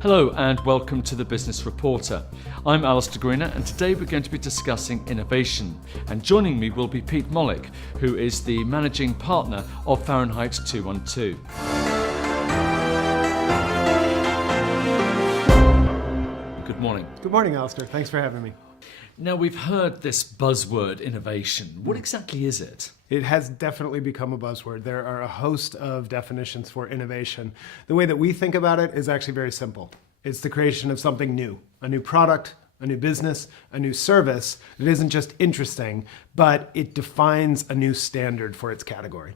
Hello and welcome to the Business Reporter. I'm Alistair Greener and today we're going to be discussing innovation. And joining me will be Pete Maulik, who is the managing partner of Fahrenheit 212. Good morning. Good morning, Alistair. Thanks for having me. Now, we've heard this buzzword, innovation. What exactly is it? It has definitely become a buzzword. There are a host of definitions for innovation. The way that we think about it is actually very simple. It's the creation of something new, a new product, a new business, a new service that isn't just interesting, but it defines a new standard for its category.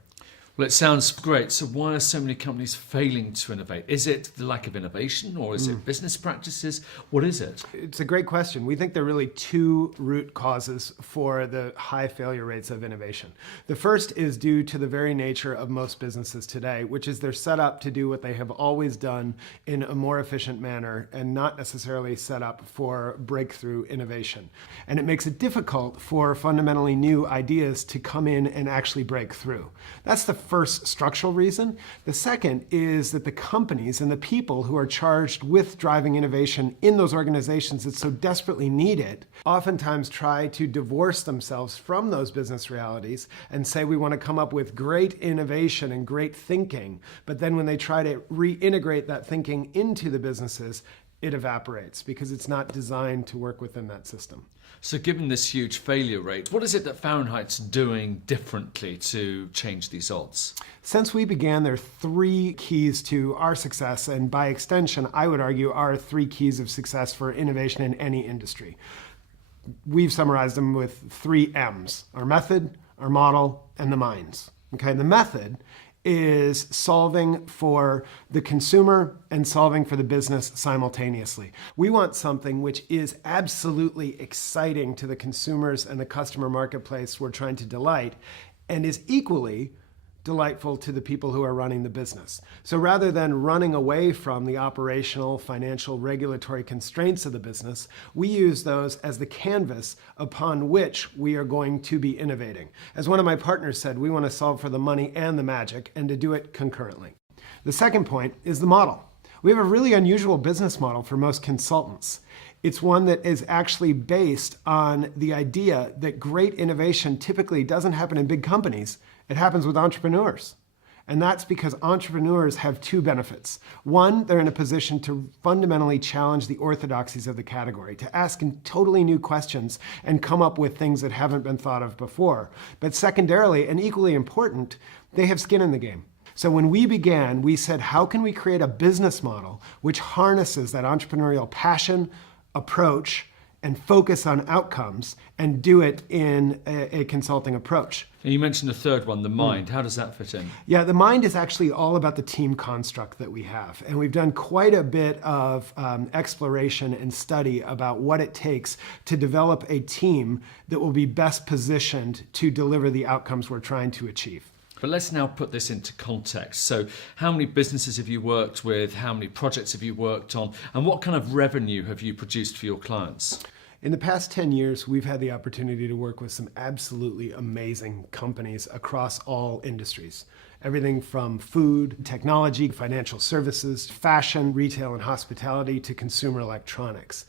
Well, it sounds great. So why are so many companies failing to innovate? Is it the lack of innovation or is it business practices? What is it? It's a great question. We think there are really two root causes for the high failure rates of innovation. The first is due to the very nature of most businesses today, which is they're set up to do what they have always done in a more efficient manner and not necessarily set up for breakthrough innovation. And it makes it difficult for fundamentally new ideas to come in and actually break through. That's the first structural reason. The second is that the companies and the people who are charged with driving innovation in those organizations that so desperately need it oftentimes try to divorce themselves from those business realities and say we want to come up with great innovation and great thinking, but then when they try to reintegrate that thinking into the businesses, it evaporates because it's not designed to work within that system. So given this huge failure rate, what is it that Fahrenheit's doing differently to change these odds? Since we began, there are three keys to our success, and by extension, I would argue are three keys of success for innovation in any industry. We've summarized them with three M's: our method, our model, and the minds. Okay, the method is solving for the consumer and solving for the business simultaneously. We want something which is absolutely exciting to the consumers and the customer marketplace we're trying to delight, and is equally delightful to the people who are running the business. So rather than running away from the operational, financial, regulatory constraints of the business, we use those as the canvas upon which we are going to be innovating. As one of my partners said, we want to solve for the money and the magic, and to do it concurrently. The second point is the model. We have a really unusual business model for most consultants. It's one that is actually based on the idea that great innovation typically doesn't happen in big companies. It happens with entrepreneurs. And that's because entrepreneurs have two benefits. One, they're in a position to fundamentally challenge the orthodoxies of the category, to ask totally new questions and come up with things that haven't been thought of before. But secondarily, and equally important, they have skin in the game. So when we began, we said, how can we create a business model which harnesses that entrepreneurial passion, approach, and focus on outcomes, and do it in a consulting approach. You mentioned the third one, the mind. How does that fit in? Yeah, the mind is actually all about the team construct that we have. And we've done quite a bit of exploration and study about what it takes to develop a team that will be best positioned to deliver the outcomes we're trying to achieve. But let's now put this into context. So how many businesses have you worked with? How many projects have you worked on? And what kind of revenue have you produced for your clients? In the past 10 years, we've had the opportunity to work with some absolutely amazing companies across all industries. Everything from food, technology, financial services, fashion, retail and hospitality, to consumer electronics.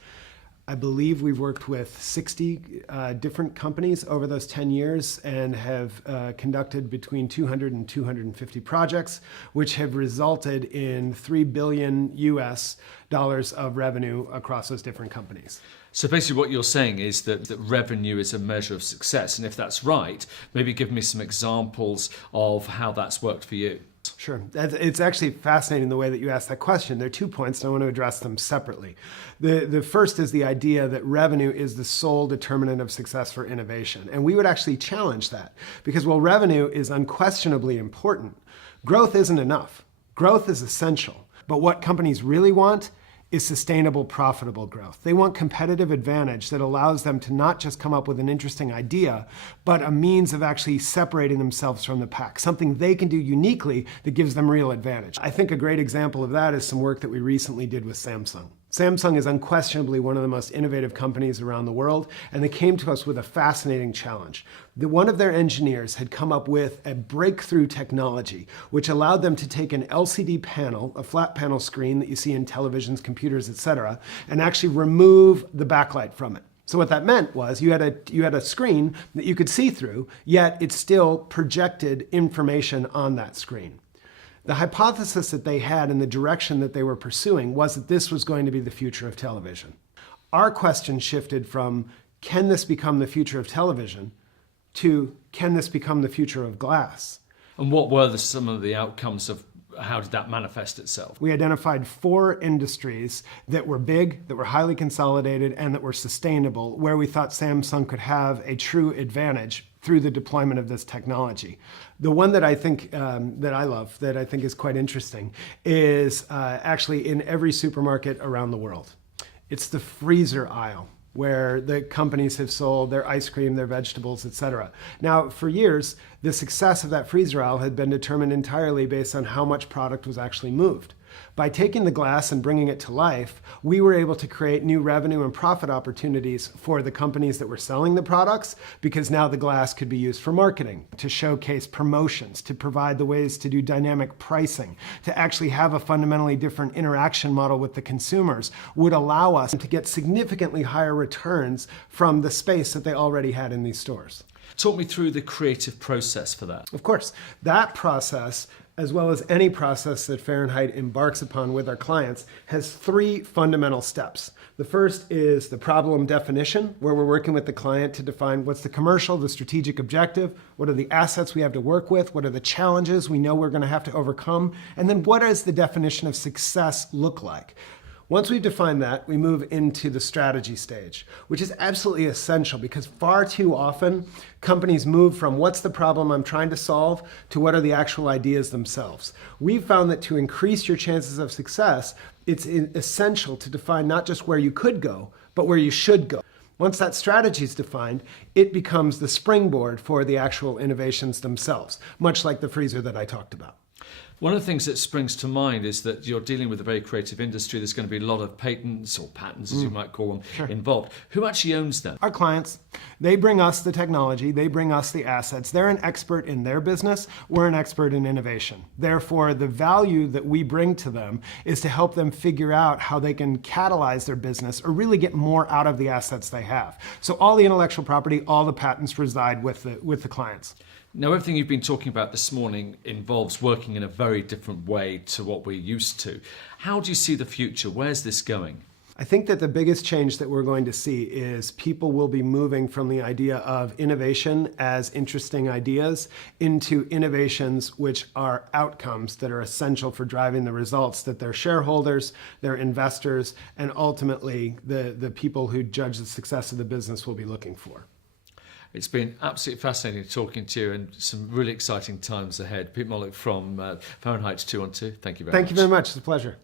I believe we've worked with 60 different companies over those 10 years and have conducted between 200 and 250 projects, which have resulted in $3 billion US of revenue across those different companies. So basically what you're saying is that revenue is a measure of success. And if that's right, maybe give me some examples of how that's worked for you. Sure. It's actually fascinating the way that you asked that question. There are 2 points, and I want to address them separately. The first is the idea that revenue is the sole determinant of success for innovation. And we would actually challenge that, because while revenue is unquestionably important, growth isn't enough. Growth is essential. But what companies really want is sustainable, profitable growth. They want competitive advantage that allows them to not just come up with an interesting idea, but a means of actually separating themselves from the pack, something they can do uniquely that gives them real advantage. I think a great example of that is some work that we recently did with Samsung. Samsung is unquestionably one of the most innovative companies around the world, and they came to us with a fascinating challenge. One of their engineers had come up with a breakthrough technology which allowed them to take an LCD panel, a flat panel screen that you see in televisions, computers, etc., and actually remove the backlight from it. So what that meant was you had a screen that you could see through, yet it still projected information on that screen. The hypothesis that they had and the direction that they were pursuing was that this was going to be the future of television. Our question shifted from, can this become the future of television, to, can this become the future of glass? And what were some of the outcomes of how did that manifest itself? We identified 4 industries that were big, that were highly consolidated, and that were sustainable, where we thought Samsung could have a true advantage through the deployment of this technology. The one that I think, that I love, that I think is quite interesting, is actually in every supermarket around the world. It's the freezer aisle, where the companies have sold their ice cream, their vegetables, etc. Now, for years, the success of that freezer aisle had been determined entirely based on how much product was actually moved. By taking the glass and bringing it to life, we were able to create new revenue and profit opportunities for the companies that were selling the products, because now the glass could be used for marketing, to showcase promotions, to provide the ways to do dynamic pricing, to actually have a fundamentally different interaction model with the consumers, would allow us to get significantly higher returns from the space that they already had in these stores. Talk me through the creative process for that. Of course, that process, as well as any process that Fahrenheit embarks upon with our clients, has 3 fundamental steps. The first is the problem definition, where we're working with the client to define what's the commercial, the strategic objective, what are the assets we have to work with, what are the challenges we know we're going to have to overcome, and then what does the definition of success look like? Once we've defined that, we move into the strategy stage, which is absolutely essential because far too often companies move from what's the problem I'm trying to solve to what are the actual ideas themselves. We've found that to increase your chances of success, it's essential to define not just where you could go, but where you should go. Once that strategy is defined, it becomes the springboard for the actual innovations themselves, much like the freezer that I talked about. One of the things that springs to mind is that you're dealing with a very creative industry. There's going to be a lot of patents or patents, as you might call them, involved. Who actually owns them? Our clients. They bring us the technology. They bring us the assets. They're an expert in their business. We're an expert in innovation. Therefore, the value that we bring to them is to help them figure out how they can catalyze their business or really get more out of the assets they have. So all the intellectual property, all the patents reside with the clients. Now, everything you've been talking about this morning involves working in a very different way to what we're used to. How do you see the future? Where's this going? I think that the biggest change that we're going to see is people will be moving from the idea of innovation as interesting ideas into innovations which are outcomes that are essential for driving the results that their shareholders, their investors, and ultimately the people who judge the success of the business will be looking for. It's been absolutely fascinating talking to you and some really exciting times ahead. Pete Maulik from Fahrenheit 212. Thank you very much. Thank you very much. It's a pleasure.